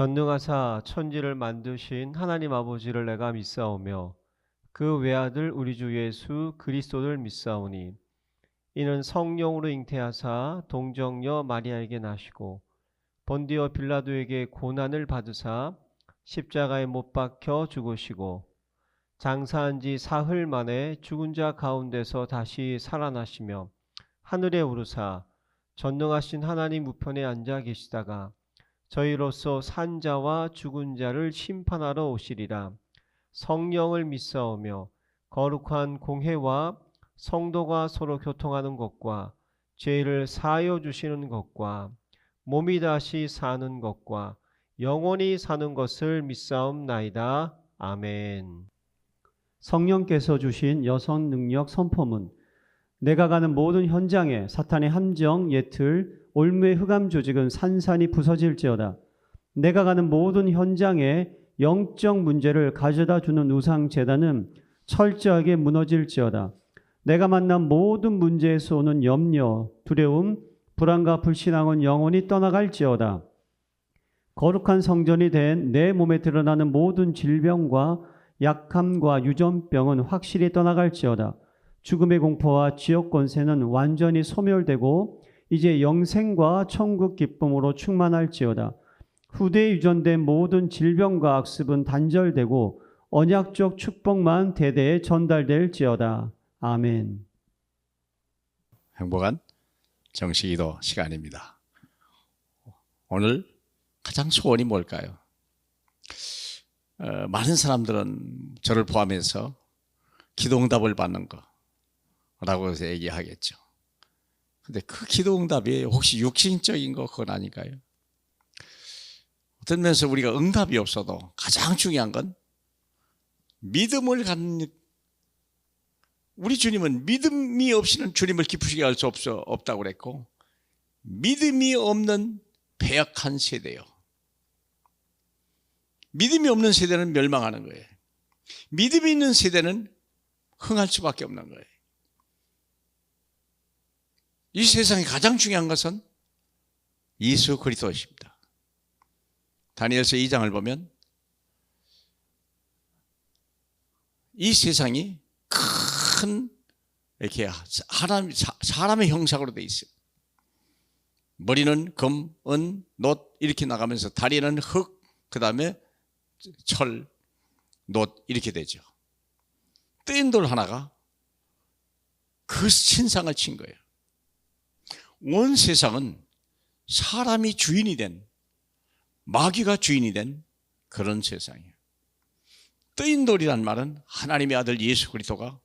전능하사 천지를 만드신 하나님 아버지를 내가 믿사오며 그 외아들 우리 주 예수 그리스도를 믿사오니 이는 성령으로 잉태하사 동정녀 마리아에게 나시고 본디오 빌라도에게 고난을 받으사 십자가에 못 박혀 죽으시고 장사한 지 사흘 만에 죽은 자 가운데서 다시 살아나시며 하늘에 오르사 전능하신 하나님 우편에 앉아 계시다가 저희로서 산 자와 죽은 자를 심판하러 오시리라. 성령을 믿사오며 거룩한 공회와 성도가 서로 교통하는 것과 죄를 사하여 주시는 것과 몸이 다시 사는 것과 영원히 사는 것을 믿사옵나이다. 아멘. 성령께서 주신 여성 능력 선포문. 내가 가는 모든 현장에 사탄의 함정, 예틀, 올무의 흑암 조직은 산산이 부서질지어다. 내가 가는 모든 현장에 영적 문제를 가져다 주는 우상 제단은 철저하게 무너질지어다. 내가 만난 모든 문제에서 오는 염려, 두려움, 불안과 불신앙은 영원히 떠나갈지어다. 거룩한 성전이 된 내 몸에 드러나는 모든 질병과 약함과 유전병은 확실히 떠나갈지어다. 죽음의 공포와 지옥 권세는 완전히 소멸되고 이제 영생과 천국 기쁨으로 충만할지어다. 후대에 유전된 모든 질병과 악습은 단절되고 언약적 축복만 대대에 전달될지어다. 아멘. 행복한 정식기도 시간입니다. 오늘 가장 소원이 뭘까요? 많은 사람들은 저를 포함해서 기도응답을 받는 거라고 얘기하겠죠. 근데 그 기도응답이 혹시 육신적인 거 그건 아닐까요? 어떤 면에서 우리가 응답이 없어도 가장 중요한 건 믿음을 갖는, 우리 주님은 믿음이 없이는 주님을 기쁘시게 할 수 없다고 그랬고, 믿음이 없는 배역한 세대요. 믿음이 없는 세대는 멸망하는 거예요. 믿음이 있는 세대는 흥할 수밖에 없는 거예요. 이 세상에 가장 중요한 것은 예수 그리스도십니다. 다니엘서 2장을 보면 이 세상이 큰 이렇게 사람의 형상으로 되어 있어요. 머리는 금, 은, 놋 이렇게 나가면서 다리는 흙, 그 다음에 철, 놋 이렇게 되죠. 뜨인 돌 하나가 그 신상을 친 거예요. 온 세상은 사람이 주인이 된, 마귀가 주인이 된 그런 세상이에요. 뜨인 돌이란 말은 하나님의 아들 예수 그리스도가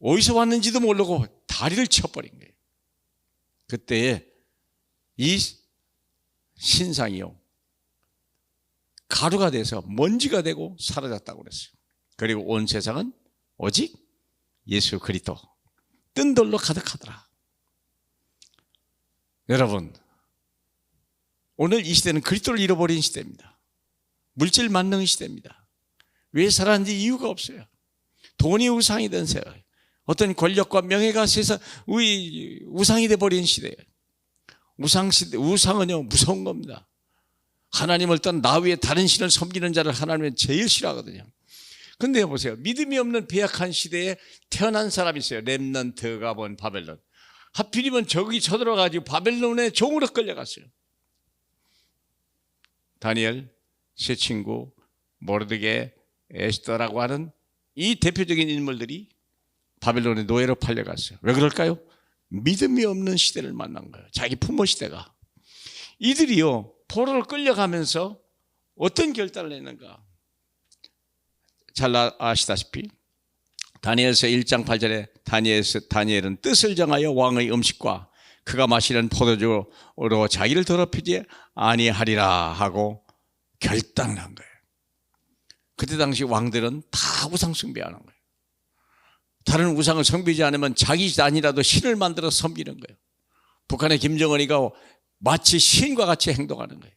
어디서 왔는지도 모르고 다리를 쳐버린 거예요. 그때에 이 신상이요, 가루가 돼서 먼지가 되고 사라졌다고 그랬어요. 그리고 온 세상은 오직 예수 그리스도 뜬 돌로 가득하더라. 여러분, 오늘 이 시대는 그리스도를 잃어버린 시대입니다. 물질 만능 시대입니다. 왜 살았는지 이유가 없어요. 돈이 우상이 된 세대, 어떤 권력과 명예가 세상 우상이 돼버린 시대예요. 우상은요 무서운 겁니다. 하나님을 떠나 나 외에 다른 신을 섬기는 자를 하나님은 제일 싫어하거든요. 근데 보세요, 믿음이 없는 배약한 시대에 태어난 사람이 있어요. 렘넌트 가본 바벨론. 하필이면 저기 쳐들어가지고 바벨론의 종으로 끌려갔어요. 다니엘, 세 친구, 모르드게, 에스더라고 하는 이 대표적인 인물들이 바벨론의 노예로 팔려갔어요. 왜 그럴까요? 믿음이 없는 시대를 만난 거예요. 자기 부모 시대가. 이들이요 포로로 끌려가면서 어떤 결단을 했는가? 잘 아시다시피 다니엘서 1장 8절에 다니엘은 뜻을 정하여 왕의 음식과 그가 마시는 포도주로 자기를 더럽히지 아니하리라 하고 결단을 한 거예요. 그때 당시 왕들은 다 우상 숭배하는 거예요. 다른 우상을 섬기지 않으면 자기 아니라도 신을 만들어 섬기는 거예요. 북한의 김정은이가 마치 신과 같이 행동하는 거예요.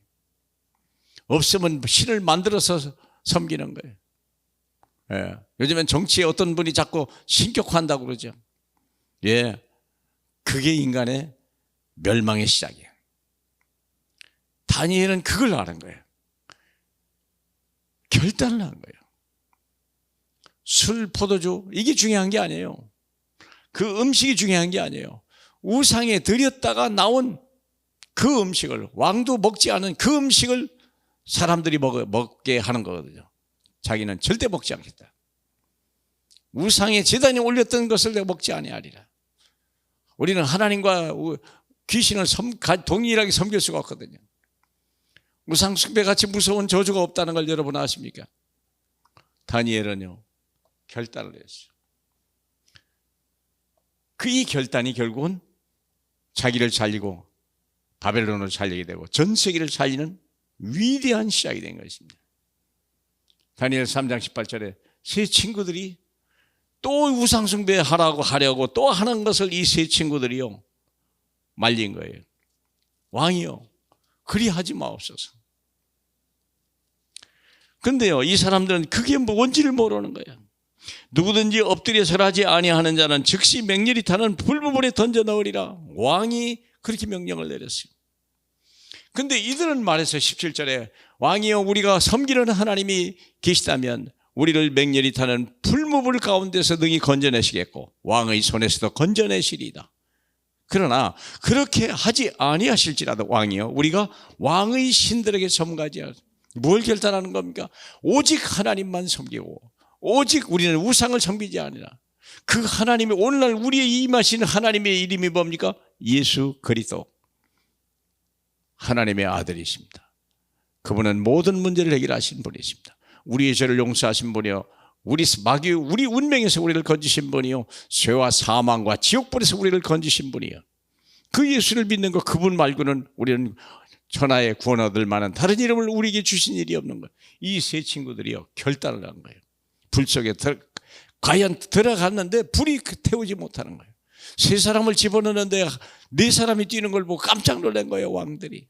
없으면 신을 만들어서 섬기는 거예요. 예. 요즘엔 정치에 어떤 분이 자꾸 신격화한다고 그러죠. 예, 그게 인간의 멸망의 시작이에요. 다니엘은 그걸 아는 거예요. 결단을 한 거예요. 술, 포도주 이게 중요한 게 아니에요. 그 음식이 중요한 게 아니에요. 우상에 드렸다가 나온 그 음식을, 왕도 먹지 않은 그 음식을 사람들이 먹게 하는 거거든요. 자기는 절대 먹지 않겠다. 우상의 제단에 올렸던 것을 내가 먹지 아니하리라. 우리는 하나님과 귀신을 동일하게 섬길 수가 없거든요. 우상 숭배같이 무서운 저주가 없다는 걸 여러분 아십니까? 다니엘은요 결단을 했어요. 이 결단이 결국은 자기를 살리고 바벨론을 살리게 되고 전 세계를 살리는 위대한 시작이 된 것입니다. 다니엘 3장 18절에 세 친구들이 또 우상 숭배하려고 또 하는 것을 이 세 친구들이요 말린 거예요. 왕이요 그리 하지 마옵소서. 근데요 이 사람들은 그게 뭔지를 모르는 거예요. 누구든지 엎드려 절하지 아니하는 자는 즉시 맹렬히 타는 불부분에 던져 넣으리라. 왕이 그렇게 명령을 내렸어요. 근데 이들은 말해서 17절에 왕이여 우리가 섬기는 하나님이 계시다면 우리를 맹렬히 타는 불무불 가운데서 능히 건져내시겠고 왕의 손에서도 건져내시리이다. 그러나 그렇게 하지 아니하실지라도 왕이여 우리가 왕의 신들에게 섬가지 않. 뭘 결단하는 겁니까? 오직 하나님만 섬기고 오직 우리는 우상을 섬기지 아니라 그 하나님이 오늘날 우리의 임하시는 하나님의 이름이 뭡니까? 예수 그리스도 하나님의 아들이십니다. 그분은 모든 문제를 해결하신 분이십니다. 우리의 죄를 용서하신 분이요 우리 운명에서 우리를 건지신 분이요 죄와 사망과 지옥불에서 우리를 건지신 분이요 그 예수를 믿는 것 그분 말고는 우리는 천하의 구원 얻을 만한 다른 이름을 우리에게 주신 일이 없는 거예요. 이 세 친구들이요 결단을 한 거예요. 불 속에 과연 들어갔는데 불이 태우지 못하는 거예요. 세 사람을 집어넣는데 네 사람이 뛰는 걸 보고 깜짝 놀란 거예요. 왕들이.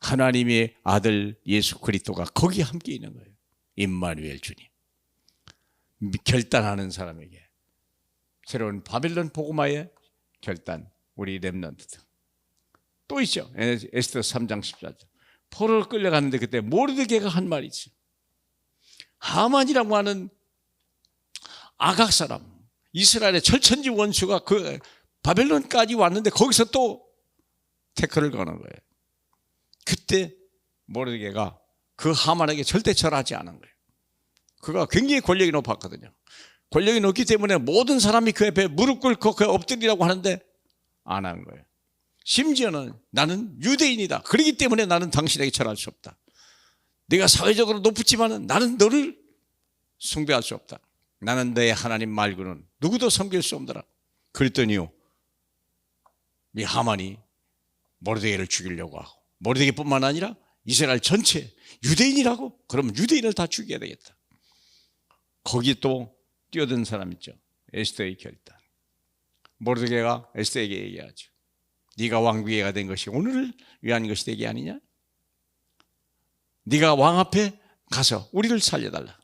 하나님의 아들 예수 그리스도가 거기 함께 있는 거예요. 임마누엘 주님. 결단하는 사람에게 새로운 바벨론 복음화의 결단 우리 렘넌트들 또 있죠. 에스더 3장 14절 포로를 끌려갔는데 그때 모르드게가 한 말이 있어요. 하만이라고 하는 아각 사람 이스라엘의 철천지 원수가 그 바벨론까지 왔는데 거기서 또 태클을 거는 거예요. 그때 모르드게가 그 하만에게 절대 절하지 않은 거예요. 그가 굉장히 권력이 높았거든요. 권력이 높기 때문에 모든 사람이 그 옆에 무릎 꿇고 그 엎드리라고 하는데 안 한 거예요. 심지어는 나는 유대인이다. 그렇기 때문에 나는 당신에게 절할 수 없다. 네가 사회적으로 높지만 나는 너를 숭배할 수 없다. 나는 내 하나님 말고는 누구도 섬길 수 없더라. 그랬더니요 이 하만이 모르드게를 죽이려고 하고 모르드게뿐만 아니라 이스라엘 전체 유대인이라고? 그러면 유대인을 다 죽여야 되겠다. 거기 또 뛰어든 사람 있죠. 에스더의 결단. 모르드게가 에스더에게 얘기하죠. 네가 왕비가 된 것이 오늘을 위한 것이 되게 아니냐? 네가 왕 앞에 가서 우리를 살려달라.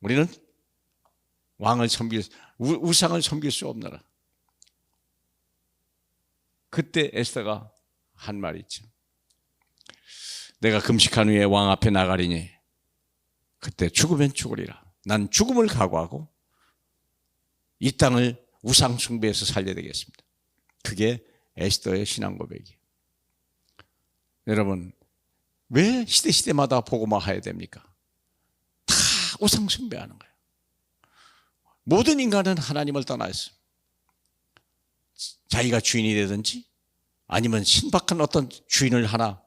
우리는 왕을 우상을 섬길 수 없노라. 그때 에스더가 한 말이 있죠. 내가 금식한 후에 왕 앞에 나가리니 그때 죽으면 죽으리라. 난 죽음을 각오하고 이 땅을 우상 숭배에서 살려야 되겠습니다. 그게 에스더의 신앙 고백이에요. 여러분 왜 시대마다 복음화해야 됩니까? 다 우상 숭배하는 거예요. 모든 인간은 하나님을 떠나 있어요. 자기가 주인이 되든지 아니면 신박한 어떤 주인을 하나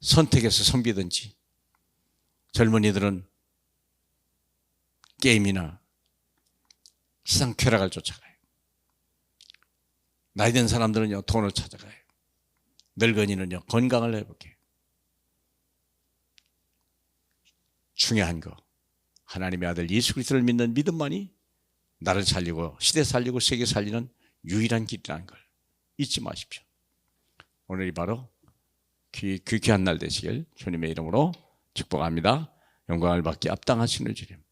선택해서 섬기든지 젊은이들은 게임이나 세상 쾌락을 쫓아가요. 나이 든 사람들은요 돈을 찾아가요. 늙은이는요 건강을 회복해요. 중요한 거 하나님의 아들 예수 그리스도를 믿는 믿음만이 나를 살리고 시대 살리고 세계 살리는 유일한 길이라는 걸 잊지 마십시오. 오늘이 바로 귀한 날 되시길 주님의 이름으로 축복합니다. 영광을 받기 합당하시는 주님,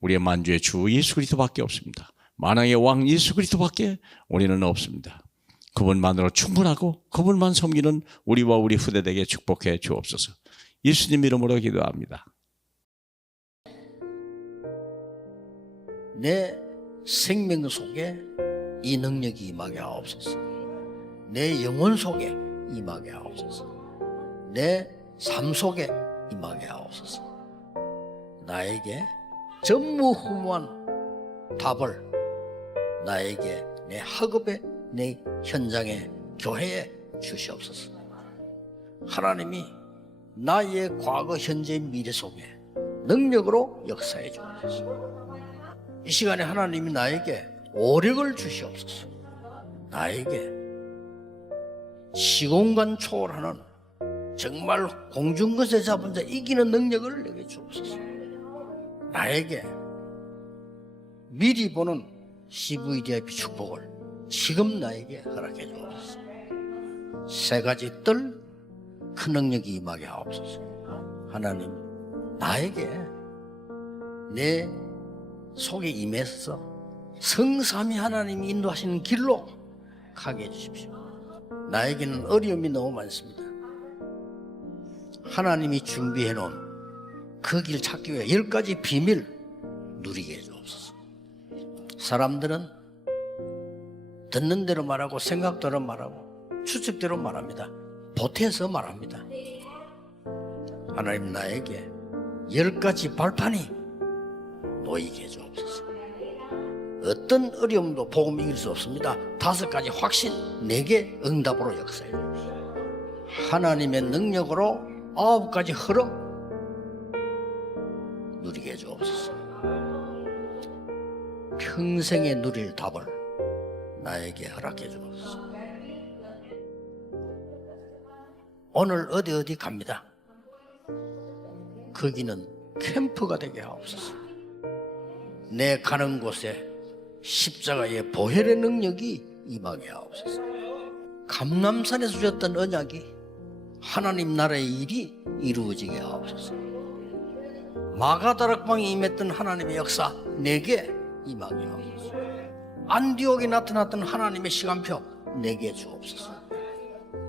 우리의 만주의 주 예수 그리스도밖에 없습니다. 만왕의 왕 예수 그리스도밖에 우리는 없습니다. 그분만으로 충분하고 그분만 섬기는 우리와 우리 후대에게 축복해 주옵소서. 예수님 이름으로 기도합니다. 내 생명 속에 이 능력이 임하게 하옵소서. 내 영혼 속에 임하게 하옵소서. 내 삶 속에 임하게 하옵소서. 나에게 전무후무한 답을 나에게 내 학업에, 내 현장에, 교회에 주시옵소서. 하나님이 나의 과거, 현재, 미래 속에 능력으로 역사해 주옵소서. 이 시간에 하나님이 나에게 오력을 주시옵소서. 나에게 시공간 초월하는 정말 공중것에 잡은 자 이기는 능력을 내게 주옵소서. 나에게 미리 보는 CVDIP 축복을 지금 나에게 허락해 주옵소서. 세 가지 뜰 큰 능력이 임하게 하옵소서. 하나님, 나에게 내 속에 임해서 성삼위 하나님이 인도하시는 길로 가게 해주십시오. 나에게는 어려움이 너무 많습니다. 하나님이 준비해 놓은 그 길 찾기 위해 10가지 비밀 누리게 해주옵소서. 사람들은 듣는 대로 말하고 생각대로 말하고 추측대로 말합니다. 보태서 말합니다. 하나님, 나에게 10가지 발판이 놓이게 해주옵소서. 어떤 어려움도 복음 이길 수 없습니다. 5가지 확신, 내게 응답으로 역사해 주옵소서. 하나님의 능력으로 9가지 흐름 누리게 해주옵소서. 평생에 누릴 답을 나에게 허락해 주옵소서. 오늘 어디 갑니다. 거기는 캠프가 되게 하옵소서. 내 가는 곳에 십자가의 보혈의 능력이 임하게 하옵소서. 감람산에서 주셨던 언약이 하나님 나라의 일이 이루어지게 하옵소서. 마가다락방에 임했던 하나님의 역사 내게 임하게 하옵소서. 안디옥에 나타났던 하나님의 시간표 내게 주옵소서.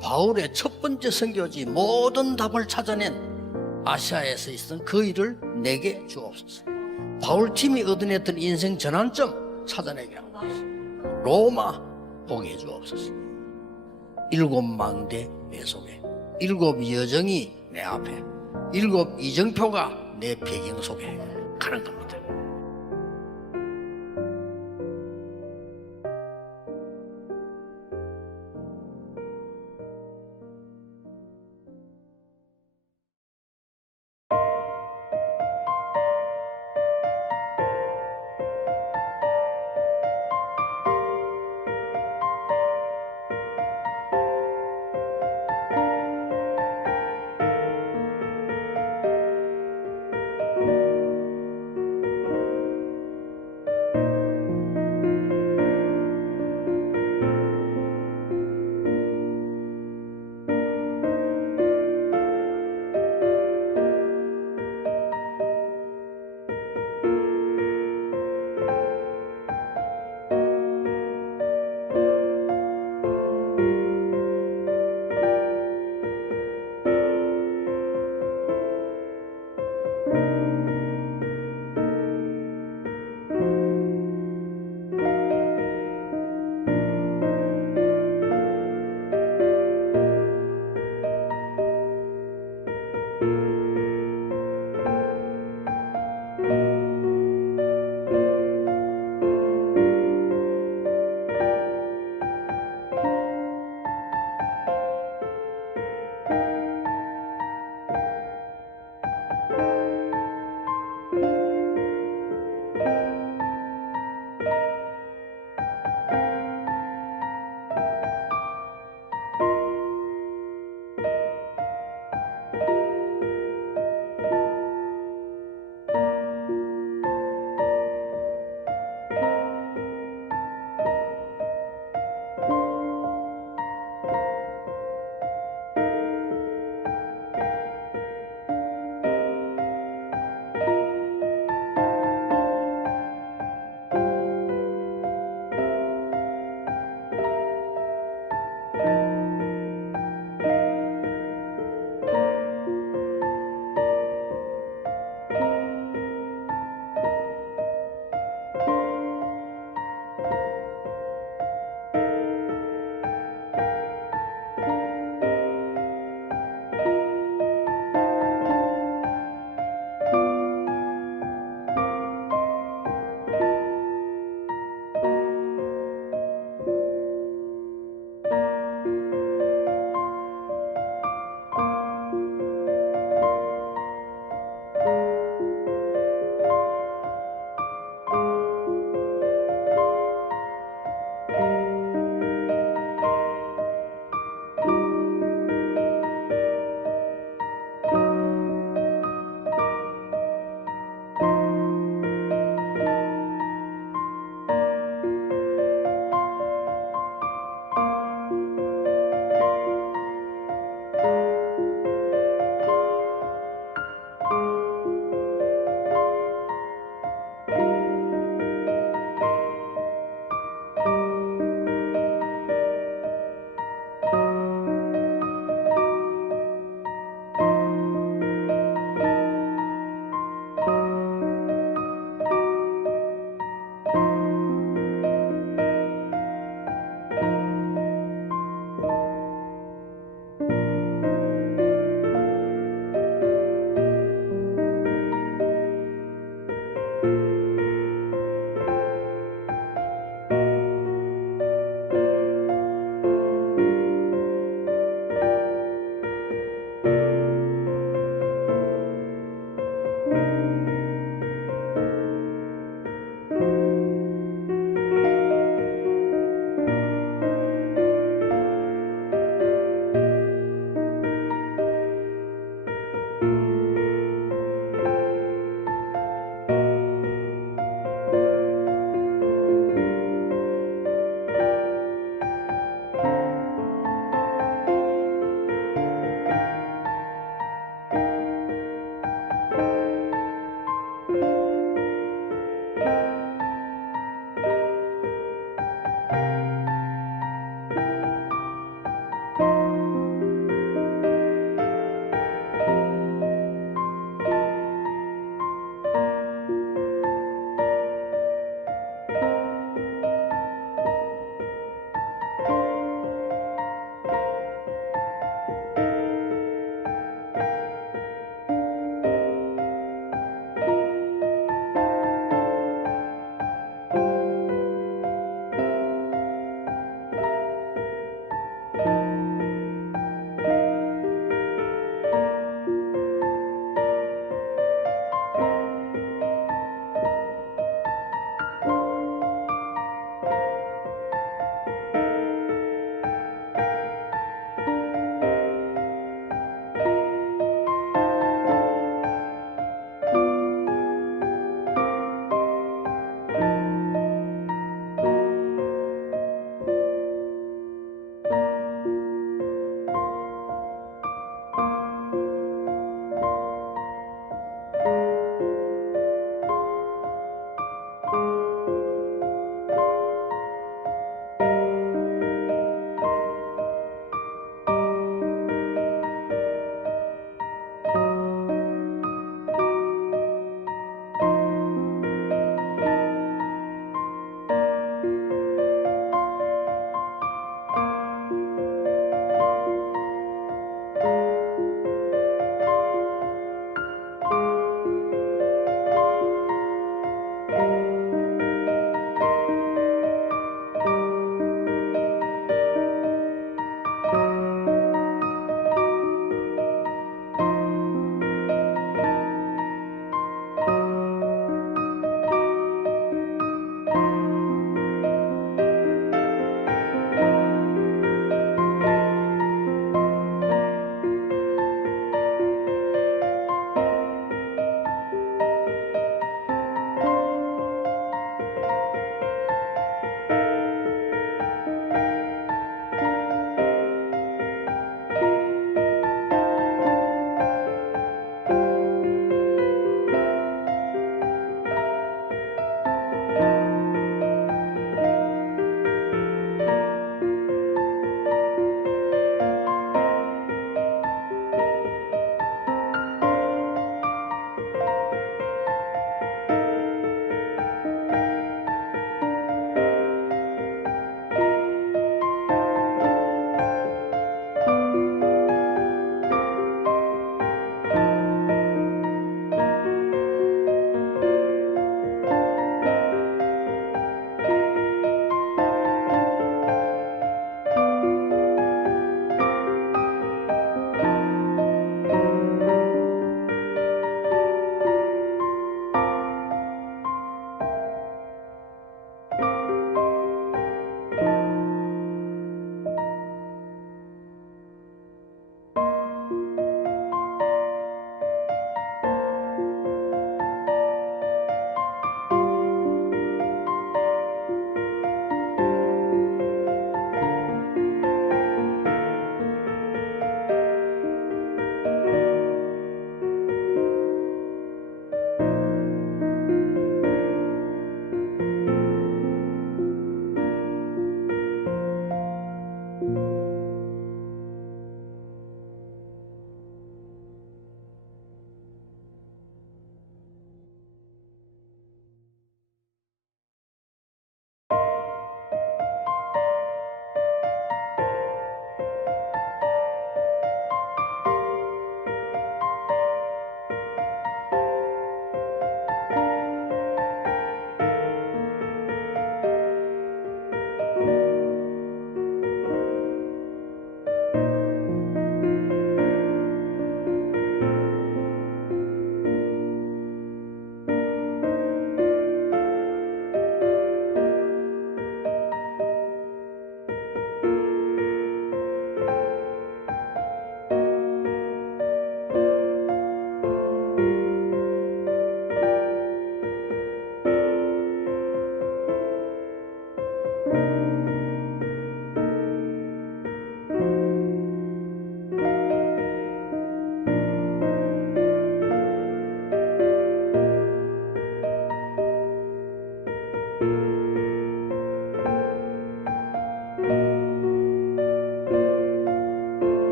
바울의 첫 번째 선교지 모든 답을 찾아낸 아시아에서 있었던 그 일을 내게 주옵소서. 바울팀이 얻어냈던 인생 전환점 찾아내게 하옵소서. 로마 보게 해주옵소서. 7 망대 내 속에, 7 여정이 내 앞에, 7 이정표가 내 배경 속에 가는 겁니다.